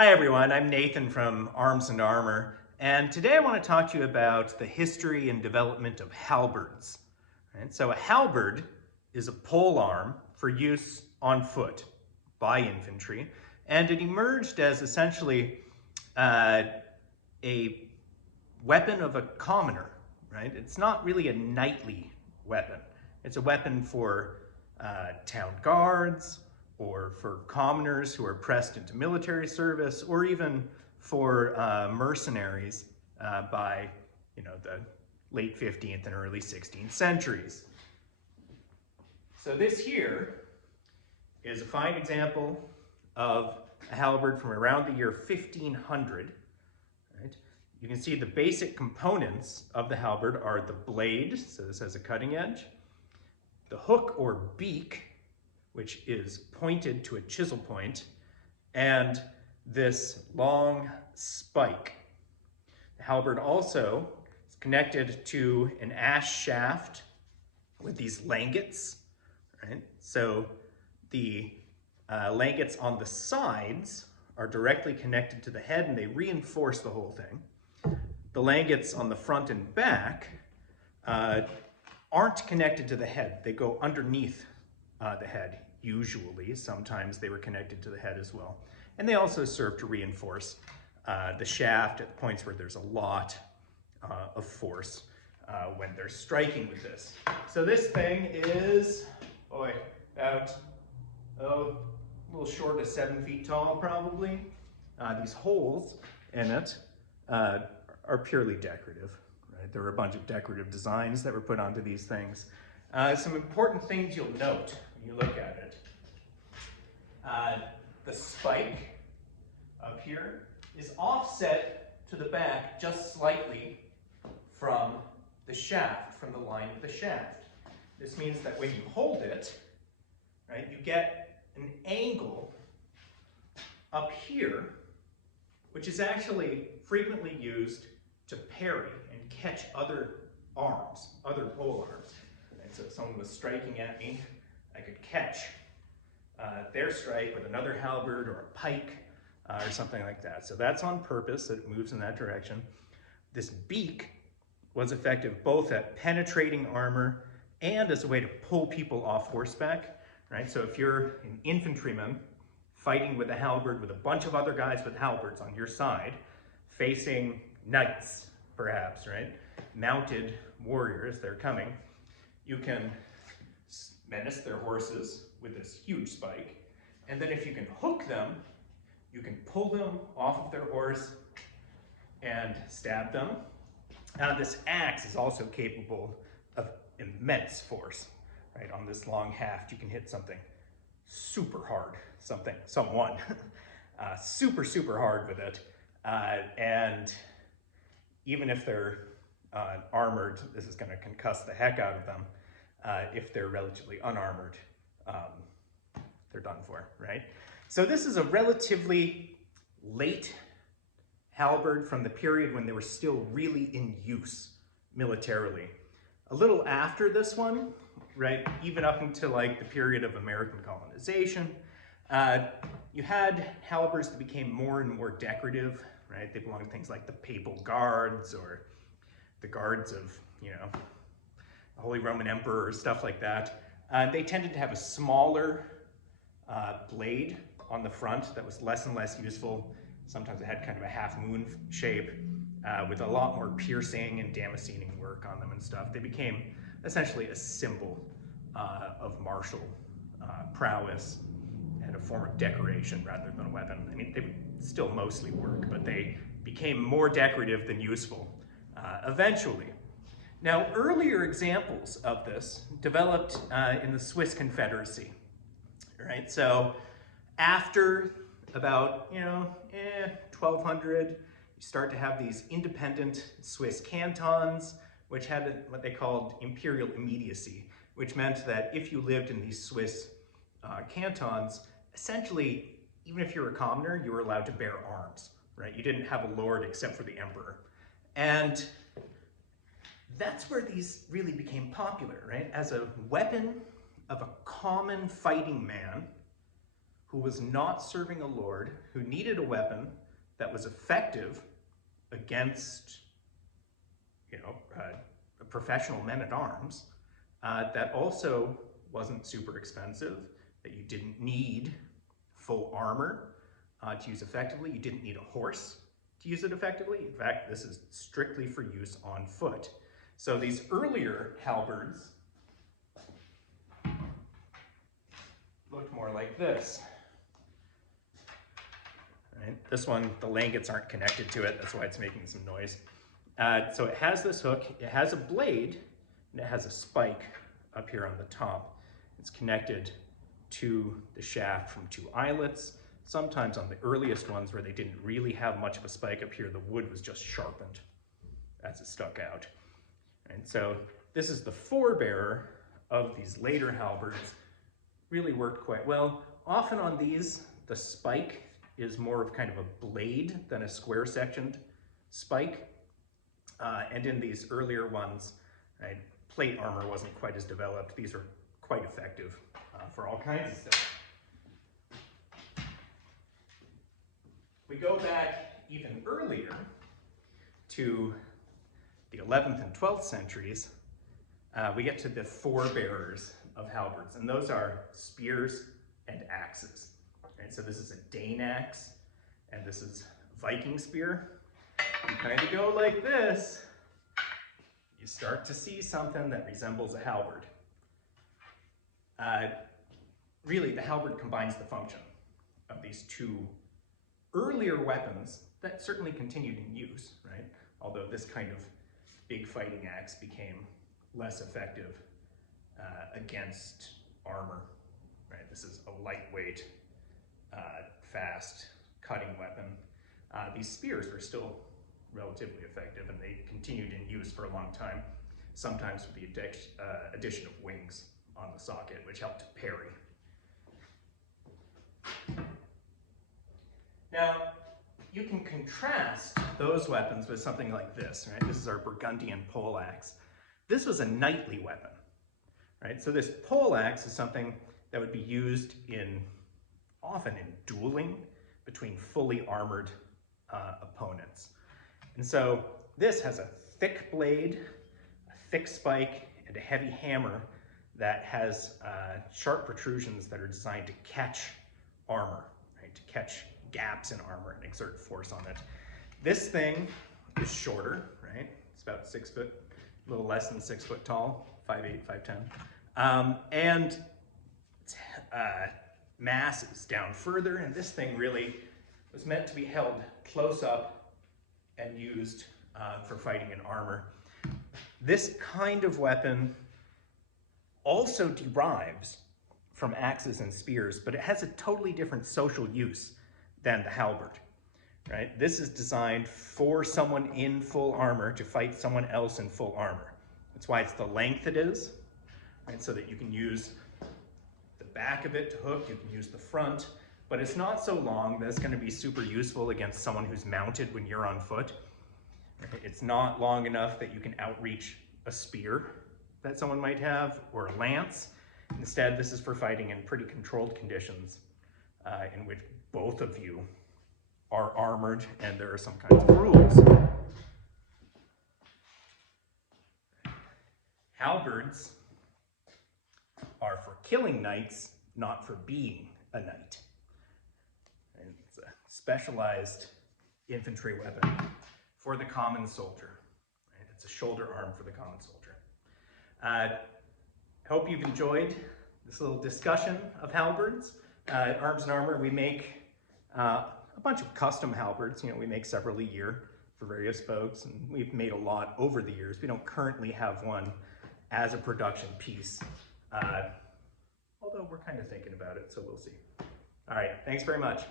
Hi everyone, I'm Nathan from Arms and Armor, and today I want to talk to you about the history and development of halberds. Right? So a halberd is a pole arm for use on foot by infantry, and it emerged as essentially a weapon of a commoner. Right? It's not really a knightly weapon. It's a weapon for town guards, or for commoners who are pressed into military service, or even for mercenaries by the late 15th and early 16th centuries. So this here is a fine example of a halberd from around the year 1500. Right? You can see the basic components of the halberd are the blade, so this has a cutting edge, the hook or beak, which is pointed to a chisel point, and this long spike. The halberd also is connected to an ash shaft with these langets, right? So the langets on the sides are directly connected to the head and they reinforce the whole thing. The langets on the front and back aren't connected to the head. They go underneath the head, usually. Sometimes they were connected to the head as well. And they also serve to reinforce the shaft at points where there's a lot of force when they're striking with this. So this thing is, about, a little short of 7 feet tall, probably. These holes in it are purely decorative. Right? There were a bunch of decorative designs that were put onto these things. Some important things you'll note when you look at it. The spike up here is offset to the back just slightly from the shaft, from the line of the shaft. This means that when you hold it, right, you get an angle up here, which is actually frequently used to parry and catch other arms, other pole arms. Right? So if someone was striking at me, I could catch their strike with another halberd or a pike or something like that. So that's on purpose, that it moves in that direction. This beak was effective both at penetrating armor and as a way to pull people off horseback. Right? So if you're an infantryman fighting with a halberd with a bunch of other guys with halberds on your side, facing knights, perhaps, right? Mounted warriors, they're coming. You can menace their horses with this huge spike, and then if you can hook them, you can pull them off of their horse and stab them. This axe is also capable of immense force. Right? On this long haft, you can hit something super hard, someone super hard with it, and even if they're armored, this is going to concuss the heck out of them. If they're relatively unarmored, they're done for, right? So this is a relatively late halberd from the period when they were still really in use militarily. A little after this one, right, even up until like the period of American colonization, you had halberds that became more and more decorative, right? They belonged to things like the Papal Guards or the guards of, the Holy Roman Emperor or stuff like that. They tended to have a smaller blade on the front that was less and less useful. Sometimes it had kind of a half-moon shape with a lot more piercing and damascening work on them and stuff. They became essentially a symbol of martial prowess and a form of decoration rather than a weapon. I mean, they would still mostly work, but they became more decorative than useful eventually. Now, earlier examples of this developed in the Swiss Confederacy, right? So after about, 1200, you start to have these independent Swiss cantons, which had what they called imperial immediacy, which meant that if you lived in these Swiss cantons, essentially, even if you were a commoner, you were allowed to bear arms, right? You didn't have a lord except for the emperor. And that's where these really became popular, right? As a weapon of a common fighting man who was not serving a lord, who needed a weapon that was effective against, professional men-at-arms, that also wasn't super expensive, that you didn't need full armor to use effectively. You didn't need a horse to use it effectively. In fact, this is strictly for use on foot. So these earlier halberds looked more like this. Right? This one, the langets aren't connected to it, that's why it's making some noise. So it has this hook, it has a blade, and it has a spike up here on the top. It's connected to the shaft from two eyelets. Sometimes on the earliest ones where they didn't really have much of a spike up here, the wood was just sharpened as it stuck out. And so this is the forebearer of these later halberds. Really worked quite well. Often on these, the spike is more of kind of a blade than a square sectioned spike. And in these earlier ones, right, plate armor wasn't quite as developed. These are quite effective for all kinds of stuff. We go back even earlier to the 11th and 12th centuries. We get to the forebearers of halberds, and those are spears and axes. And so this is a Dane axe, and this is Viking spear. You kind of go like this, you start to see something that resembles a halberd. Really, the halberd combines the function of these two earlier weapons that certainly continued in use, right? Although this kind of big fighting axe became less effective against armor, right? This is a lightweight, fast cutting weapon. These spears were still relatively effective, and they continued in use for a long time, sometimes with the addition of wings on the socket, which helped parry. Now, you can contrast those weapons with something like this, right? This is our Burgundian poleaxe. This was a knightly weapon, right? So this poleaxe is something that would be used often in dueling between fully armored opponents. And so this has a thick blade, a thick spike, and a heavy hammer that has sharp protrusions that are designed to catch armor, right? To catch gaps in armor and exert force on it. This thing is shorter, right? It's about 6 foot, a little less than 6 foot tall, 5'8", 5'10". And mass is down further, and this thing really was meant to be held close up and used for fighting in armor. This kind of weapon also derives from axes and spears, but it has a totally different social use than the halberd, right? This is designed for someone in full armor to fight someone else in full armor. That's why it's the length it is, right? So that you can use the back of it to hook, you can use the front, but it's not so long that it's going to be super useful against someone who's mounted when you're on foot. Right? It's not long enough that you can outreach a spear that someone might have, or a lance. Instead, this is for fighting in pretty controlled conditions in which both of you are armored and there are some kinds of rules. Halberds are for killing knights, not for being a knight. And it's a specialized infantry weapon for the common soldier. Right? It's a shoulder arm for the common soldier. Hope you've enjoyed this little discussion of halberds. At Arms and Armor, we make a bunch of custom halberds. We make several a year for various folks, and we've made a lot over the years. We don't currently have one as a production piece, although we're kind of thinking about it, so we'll see. All right, thanks very much.